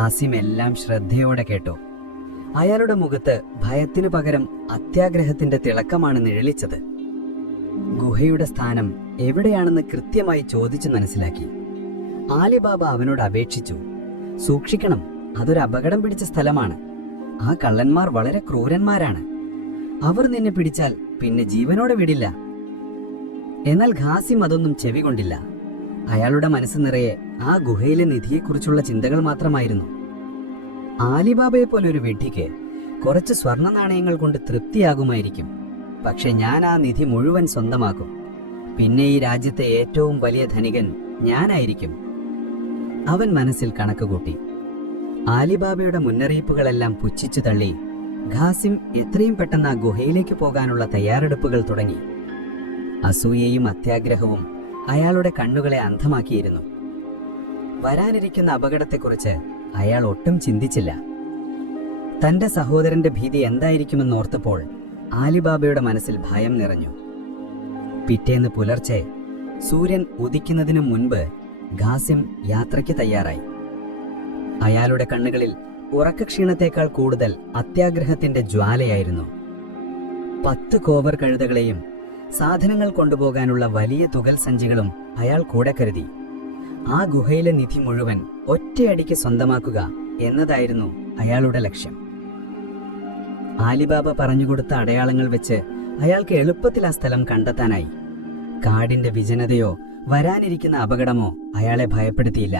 Qasem എല്ലാം ശ്രദ്ധയോടെ കേട്ടു. അയാളുടെ മുഖത്ത് ഭയത്തിനു പകരം അത്യാഗ്രഹത്തിന്റെ തിളക്കമാണ് നിഴലിച്ചത്. ഗുഹയുടെ സ്ഥാനം എവിടെയാണെന്ന് കൃത്യമായി ചോദിച്ചു മനസ്സിലാക്കി. ആലിബാബ അവനോട് അപേക്ഷിച്ചു, സൂക്ഷിക്കണം, അതൊരു അപകടം പിടിച്ച സ്ഥലമാണ്. ആ കള്ളന്മാർ വളരെ ക്രൂരന്മാരാണ്. അവർ നിന്നെ പിടിച്ചാൽ പിന്നെ ജീവനോടെ വിടില്ല. എന്നാൽ ഖാസിം അതൊന്നും ചെവികൊണ്ടില്ല. അയാളുടെ മനസ്സ് നിറയെ ആ ഗുഹയിലെ നിധിയെക്കുറിച്ചുള്ള ചിന്തകൾ മാത്രമായിരുന്നു. ആലിബാബയെ പോലെ ഒരു വെഡ്ഡിക്ക് കുറച്ച് സ്വർണ്ണ നാണയങ്ങൾ കൊണ്ട് തൃപ്തിയാകുമായിരിക്കും. പക്ഷെ ഞാൻ ആ നിധി മുഴുവൻ സ്വന്തമാക്കും. പിന്നെ ഈ രാജ്യത്തെ ഏറ്റവും വലിയ ധനികൻ ഞാനായിരിക്കും. അവൻ മനസ്സിൽ കണക്കുകൂട്ടി. ആലിബാബയുടെ മുന്നറിയിപ്പുകളെല്ലാം പുച്ഛിച്ചു തള്ളി ഖാസിം എത്രയും പെട്ടെന്ന് ആ ഗുഹയിലേക്ക് പോകാനുള്ള തയ്യാറെടുപ്പുകൾ തുടങ്ങി. അസൂയയും അത്യാഗ്രഹവും അയാളുടെ കണ്ണുകളെ അന്ധമാക്കിയിരുന്നു. വരാനിരിക്കുന്ന അപകടത്തെക്കുറിച്ച് അയാൾ ഒട്ടും ചിന്തിച്ചില്ല. തന്റെ സഹോദരന്റെ ഭീതി എന്തായിരിക്കുമെന്നോർത്തപ്പോൾ ആലിബാബയുടെ മനസ്സിൽ ഭയം നിറഞ്ഞു. പിറ്റേന്ന് പുലർച്ചെ സൂര്യൻ ഉദിക്കുന്നതിനു മുൻപ് ഖാസിം യാത്രയ്ക്ക് തയ്യാറായി. അയാളുടെ കണ്ണുകളിൽ ഉറക്കക്ഷീണത്തേക്കാൾ കൂടുതൽ അത്യാഗ്രഹത്തിന്റെ ജ്വാലയായിരുന്നു. 10 കോവർ കഴുതകളെയും സാധനങ്ങൾ കൊണ്ടുപോകാനുള്ള വലിയ തുകൽ സഞ്ചികളും അയാൾ കൂടെ കരുതി. ആ ഗുഹയിലെ നിധി മുഴുവൻ ഒറ്റയടിക്ക് സ്വന്തമാക്കുക എന്നതായിരുന്നു അയാളുടെ ലക്ഷ്യം. ആലിബാബ പറഞ്ഞുകൊടുത്ത അടയാളങ്ങൾ വെച്ച് അയാൾക്ക് എളുപ്പത്തിൽ ആ സ്ഥലം കണ്ടെത്താനായി. കാടിന്റെ വിജനതയോ വരാനിരിക്കുന്ന അപകടമോ അയാളെ ഭയപ്പെടുത്തിയില്ല.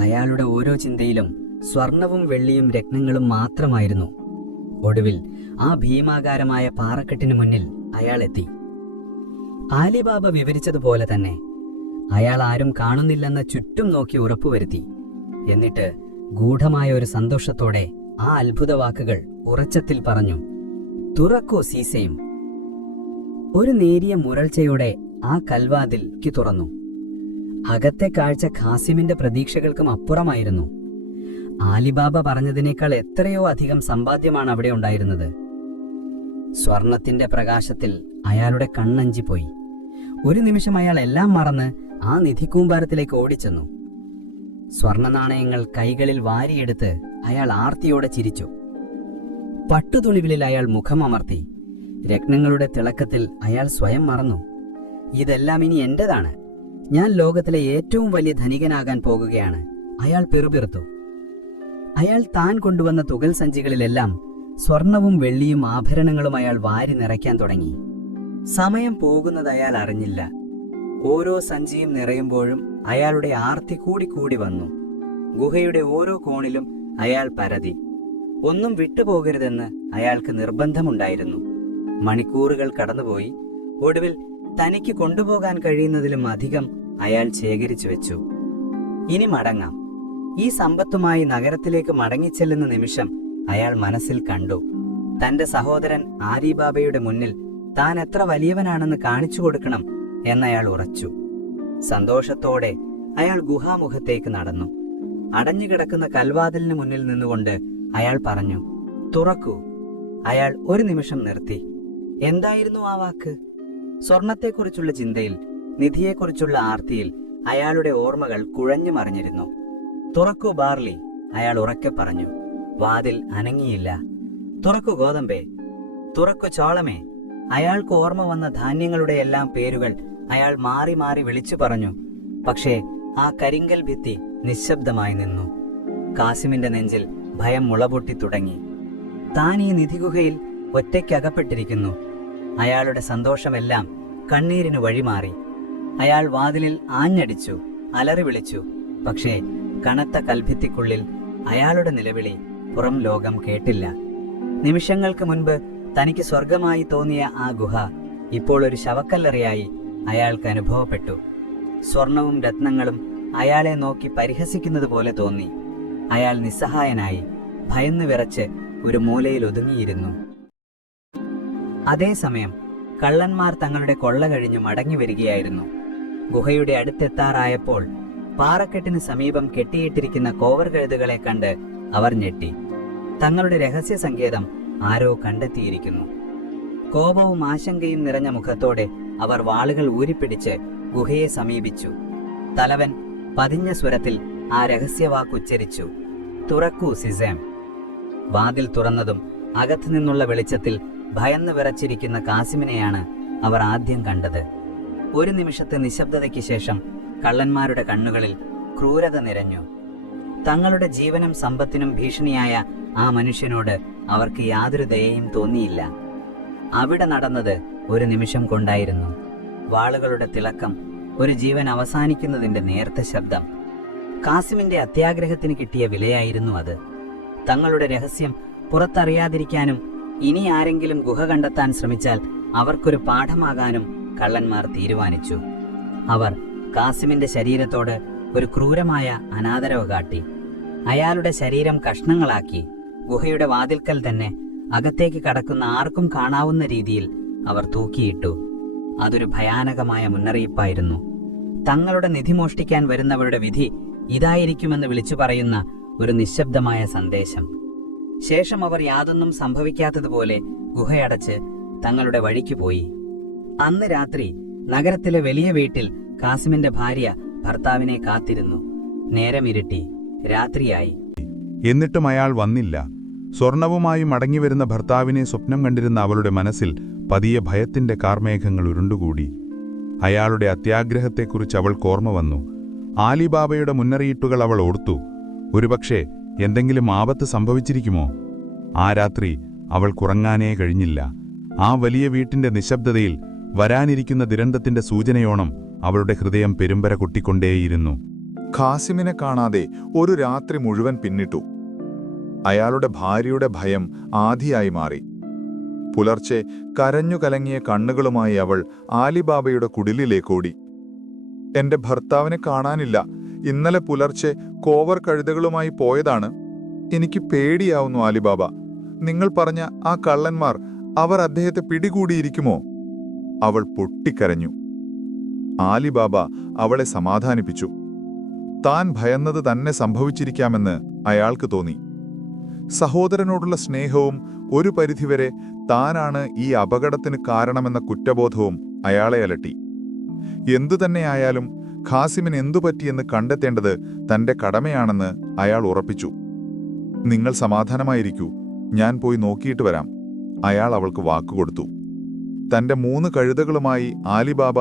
അയാളുടെ ഓരോ ചിന്തയിലും സ്വർണവും വെള്ളിയും രത്നങ്ങളും മാത്രമായിരുന്നു. ഒടുവിൽ ആ ഭീമാകാരമായ പാറക്കെട്ടിന് മുന്നിൽ അയാൾ എത്തി. ആലിബാബ വിവരിച്ചതുപോലെ തന്നെ അയാൾ ആരും കാണുന്നില്ലെന്ന് ചുറ്റും നോക്കി ഉറപ്പുവരുത്തി. എന്നിട്ട് ഗൂഢമായ ഒരു സന്തോഷത്തോടെ ആ അത്ഭുത വാക്കുകൾ ഉറച്ചത്തിൽ പറഞ്ഞു, തുറക്കൂ സീസയും. ഒരു നേരിയ മുരൾച്ചയോടെ ആ കൽവാതിൽക്ക് തുറന്നു. അകത്തെ കാഴ്ച ഖാസിമിന്റെ പ്രതീക്ഷകൾക്കും അപ്പുറമായിരുന്നു. ആലിബാബ പറഞ്ഞതിനേക്കാൾ എത്രയോ അധികം സമ്പാദ്യമാണ് അവിടെ ഉണ്ടായിരുന്നത്. സ്വർണത്തിന്റെ പ്രകാശത്തിൽ അയാളുടെ കണ്ണഞ്ചിപ്പോയി. ഒരു നിമിഷം അയാൾ എല്ലാം മറന്ന് ആ നിധിക്കൂമ്പാരത്തിലേക്ക് ഓടിച്ചെന്നു. സ്വർണ നാണയങ്ങൾ കൈകളിൽ വാരിയെടുത്ത് അയാൾ ആർത്തിയോടെ ചിരിച്ചു. പട്ടുതുണികളിൽ അയാൾ മുഖമമർത്തി. രത്നങ്ങളുടെ തിളക്കത്തിൽ അയാൾ സ്വയം മറന്നു. ഇതെല്ലാം ഇനി എന്റേതാണ്. ഞാൻ ലോകത്തിലെ ഏറ്റവും വലിയ ധനികനാകാൻ പോകുകയാണ്. അയാൾ പിറുപിറുത്തു. അയാൾ താൻ കൊണ്ടുവന്ന തുകൽ സഞ്ചികളിലെല്ലാം സ്വർണവും വെള്ളിയും ആഭരണങ്ങളും അയാൾ വാരി നിറയ്ക്കാൻ തുടങ്ങി. സമയം പോകുന്നത് അയാൾ അറിഞ്ഞില്ല. ഓരോ സഞ്ചിയും നിറയുമ്പോഴും അയാളുടെ ആർത്തി കൂടി വന്നു. ഗുഹയുടെ ഓരോ കോണിലും അയാൾ പരതി. ഒന്നും വിട്ടുപോകരുതെന്ന് അയാൾക്ക് നിർബന്ധമുണ്ടായിരുന്നു. മണിക്കൂറുകൾ കടന്നുപോയി. ഒടുവിൽ തനിക്ക് കൊണ്ടുപോകാൻ കഴിയുന്നതിലും അധികം അയാൾ ശേഖരിച്ചു വെച്ചു. ഇനി മടങ്ങാം. ഈ സമ്പത്തുമായി നഗരത്തിലേക്ക് മടങ്ങിച്ചെല്ലുന്ന നിമിഷം അയാൾ മനസ്സിൽ കണ്ടു, തന്റെ സഹോദരൻ ആലിബാബയുടെ മുന്നിൽ താൻ എത്ര വലിയവനാണെന്ന് കാണിച്ചു കൊടുക്കണം എന്നയാൾ ഉറച്ചു. സന്തോഷത്തോടെ അയാൾ ഗുഹാമുഖത്തേക്ക് നടന്നു. അടഞ്ഞുകിടക്കുന്ന കൽവാതിലിന് മുന്നിൽ നിന്നുകൊണ്ട് അയാൾ പറഞ്ഞു, തുറക്കൂ. അയാൾ ഒരു നിമിഷം നിർത്തി. എന്തായിരുന്നു ആ വാക്ക്? സ്വർണത്തെക്കുറിച്ചുള്ള ചിന്തയിൽ, നിധിയെക്കുറിച്ചുള്ള ആർത്തിയിൽ അയാളുടെ ഓർമ്മകൾ കുഴഞ്ഞു മറിഞ്ഞിരുന്നു. തുറക്കൂ ബാർലി, അയാൾ ഉറക്കെ പറഞ്ഞു. വാതിൽ അനങ്ങിയില്ല. തുറക്കു ഗോതമ്പേ, തുറക്കു ചോളമേ. അയാൾക്ക് ഓർമ്മ വന്ന ധാന്യങ്ങളുടെ എല്ലാം പേരുകൾ അയാൾ മാറി മാറി വിളിച്ചു പറഞ്ഞു. പക്ഷേ ആ കരിങ്കൽ ഭിത്തി നിശബ്ദമായി നിന്നു. ഖാസിമിന്റെ നെഞ്ചിൽ ഭയം മുളപൊട്ടി തുടങ്ങി. താൻ ഈ നിധിഗുഹയിൽ ഒറ്റയ്ക്കകപ്പെട്ടിരിക്കുന്നു. അയാളുടെ സന്തോഷമെല്ലാം കണ്ണീരിന് വഴിമാറി. അയാൾ വാതിലിൽ ആഞ്ഞടിച്ചു, അലറി വിളിച്ചു. പക്ഷേ കനത്ത കൽഭിത്തിക്കുള്ളിൽ അയാളുടെ നിലവിളി പുറം ലോകം കേട്ടില്ല. നിമിഷങ്ങൾക്ക് മുൻപ് തനിക്ക് സ്വർഗമായി തോന്നിയ ആ ഗുഹ ഇപ്പോൾ ഒരു ശവക്കല്ലറയായി അയാൾക്ക് അനുഭവപ്പെട്ടു. സ്വർണവും രത്നങ്ങളും അയാളെ നോക്കി പരിഹസിക്കുന്നത് പോലെ തോന്നി. അയാൾ നിസ്സഹായനായി ഭയന്നു വിറച്ച് ഒരു മൂലയിൽ ഒതുങ്ങിയിരുന്നു. അതേസമയം കള്ളന്മാർ തങ്ങളുടെ കൊള്ള കഴിഞ്ഞ് മടങ്ങി വരികയായിരുന്നു. ഗുഹയുടെ അടുത്തെത്താറായപ്പോൾ പാറക്കെട്ടിന് സമീപം കെട്ടിയിട്ടിരിക്കുന്ന കോവർ കഴുതുകളെ കണ്ട് അവർ ഞെട്ടി. തങ്ങളുടെ രഹസ്യ സങ്കേതം ആരോ കണ്ടെത്തിയിരിക്കുന്നു. കോപവും ആശങ്കയും നിറഞ്ഞ മുഖത്തോടെ അവർ വാളുകൾ ഊരിപ്പിടിച്ച് ഗുഹയെ സമീപിച്ചു. തലവൻ പതിഞ്ഞ സ്വരത്തിൽ ആ രഹസ്യവാക്കുച്ചരിച്ചു, തുറക്കൂ സിസേം. വാതിൽ തുറന്നതും അകത്തു നിന്നുള്ള വെളിച്ചത്തിൽ ഭയന്ന് വിറച്ചിരിക്കുന്ന കാസിമിനെയാണ് അവർ ആദ്യം കണ്ടത്. ഒരു നിമിഷത്തെ നിശബ്ദതയ്ക്ക് ശേഷം കള്ളന്മാരുടെ കണ്ണുകളിൽ ക്രൂരത നിറഞ്ഞു. തങ്ങളുടെ ജീവനും സമ്പത്തിനും ഭീഷണിയായ ആ മനുഷ്യനോട് അവർക്ക് യാതൊരു ദയയും തോന്നിയില്ല. അവിടെ നടന്നത് ഒരു നിമിഷം കൊണ്ടായിരുന്നു. വാളുകളുടെ തിളക്കം, ഒരു ജീവൻ അവസാനിക്കുന്നതിന്റെ നേർത്ത ശബ്ദം. കാസിമിന്റെ അത്യാഗ്രഹത്തിന് കിട്ടിയ വിലയായിരുന്നു അത്. തങ്ങളുടെ രഹസ്യം പുറത്തറിയാതിരിക്കാനും ഇനി ആരെങ്കിലും ഗുഹ കണ്ടെത്താൻ ശ്രമിച്ചാൽ അവർക്കൊരു പാഠമാകാനും കള്ളന്മാർ തീരുമാനിച്ചു. അവർ കാസിമിന്റെ ശരീരത്തോട് ഒരു ക്രൂരമായ അനാദരവ് കാട്ടി. അയാളുടെ ശരീരം കഷ്ണങ്ങളാക്കി ഗുഹയുടെ വാതിൽക്കൽ തന്നെ അകത്തേക്ക് കടക്കുന്ന ആർക്കും കാണാവുന്ന രീതിയിൽ അവർ തൂക്കിയിട്ടു. അതൊരു ഭയാനകമായ മുന്നറിയിപ്പായിരുന്നു. തങ്ങളുടെ നിധി മോഷ്ടിക്കാൻ വരുന്നവരുടെ വിധി ഇതായിരിക്കുമെന്ന് വിളിച്ചു പറയുന്ന ഒരു നിശബ്ദമായ സന്ദേശം. ശേഷം അവർ യാതൊന്നും സംഭവിക്കാത്തതുപോലെ ഗുഹയടച്ച് തങ്ങളുടെ വഴിക്ക് പോയി. അന്ന് രാത്രി നഗരത്തിലെ വലിയ വീട്ടിൽ കാസിമിന്റെ ഭാര്യ ഭർത്താവിനെ കാത്തിരുന്നു. നേരം ഇരുട്ടി, രാത്രിയായി. എന്നിട്ടും അയാൾ വന്നില്ല. സ്വർണവുമായി മടങ്ങിവരുന്ന ഭർത്താവിനെ സ്വപ്നം കണ്ടിരുന്ന അവളുടെ മനസ്സിൽ പതിയെ ഭയത്തിന്റെ കാർമേഘങ്ങൾ ഉരുണ്ടുകൂടി. അയാളുടെ അത്യാഗ്രഹത്തെക്കുറിച്ച് അവൾക്ക് ഓർമ്മ വന്നു. ആലിബാബയുടെ മുന്നറിയിപ്പുകൾ അവൾ ഓർത്തു. ഒരുപക്ഷെ എന്തെങ്കിലും ആപത്ത് സംഭവിച്ചിരിക്കുമോ? ആ രാത്രി അവൾക്കുറങ്ങാനേ കഴിഞ്ഞില്ല. ആ വലിയ വീട്ടിന്റെ നിശബ്ദതയിൽ വരാനിരിക്കുന്ന ദുരന്തത്തിന്റെ സൂചനയോണം അവളുടെ ഹൃദയം പെരുമ്പര കൊട്ടിക്കൊണ്ടേയിരുന്നു. ഖാസിമിനെ കാണാതെ ഒരു രാത്രി മുഴുവൻ പിന്നിട്ടു. അയാളുടെ ഭാര്യയുടെ ഭയം ആധിയായി മാറി. പുലർച്ചെ കരഞ്ഞു കലങ്ങിയ കണ്ണുകളുമായി അവൾ ആലിബാബയുടെ കുടിലിലേക്കോടി. എന്റെ ഭർത്താവിനെ കാണാനില്ല. ഇന്നലെ പുലർച്ചെ കോവർ കഴുതകളുമായി പോയതാണ്. എനിക്ക് പേടിയാവുന്നു ആലിബാബ. നിങ്ങൾ പറഞ്ഞ ആ കള്ളന്മാർ, അവർ അദ്ദേഹത്തെ പിടികൂടിയിരിക്കുമോ? അവൾ പൊട്ടിക്കരഞ്ഞു. ആലിബാബ അവളെ സമാധാനിപ്പിച്ചു. താൻ ഭയന്നത് തന്നെ സംഭവിച്ചിരിക്കാമെന്ന് അയാൾക്ക് തോന്നി. സഹോദരനോടുള്ള സ്നേഹവും ഒരു പരിധിവരെ താനാണ് ഈ അപകടത്തിന് കാരണമെന്ന കുറ്റബോധവും അയാളെ അലട്ടി. എന്തുതന്നെയായാലും ഖാസിമിന് എന്തുപറ്റിയെന്ന് കണ്ടെത്തേണ്ടത് തന്റെ കടമയാണെന്ന് അയാൾ ഉറപ്പിച്ചു. നിങ്ങൾ സമാധാനമായിരിക്കൂ, ഞാൻ പോയി നോക്കിയിട്ട് വരാം. അയാൾ അവൾക്ക് വാക്കുകൊടുത്തു. തന്റെ 3 കഴുതകളുമായി ആലിബാബ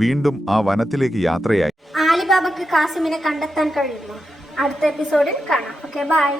വീണ്ടും ആ വനത്തിലേക്ക് യാത്രയായി. ആലിബാബയ്ക്ക് കാസിമിനെ കണ്ടെത്താൻ കഴിയുമോ? അടുത്ത എപ്പിസോഡിൽ കാണാം. Okay, by.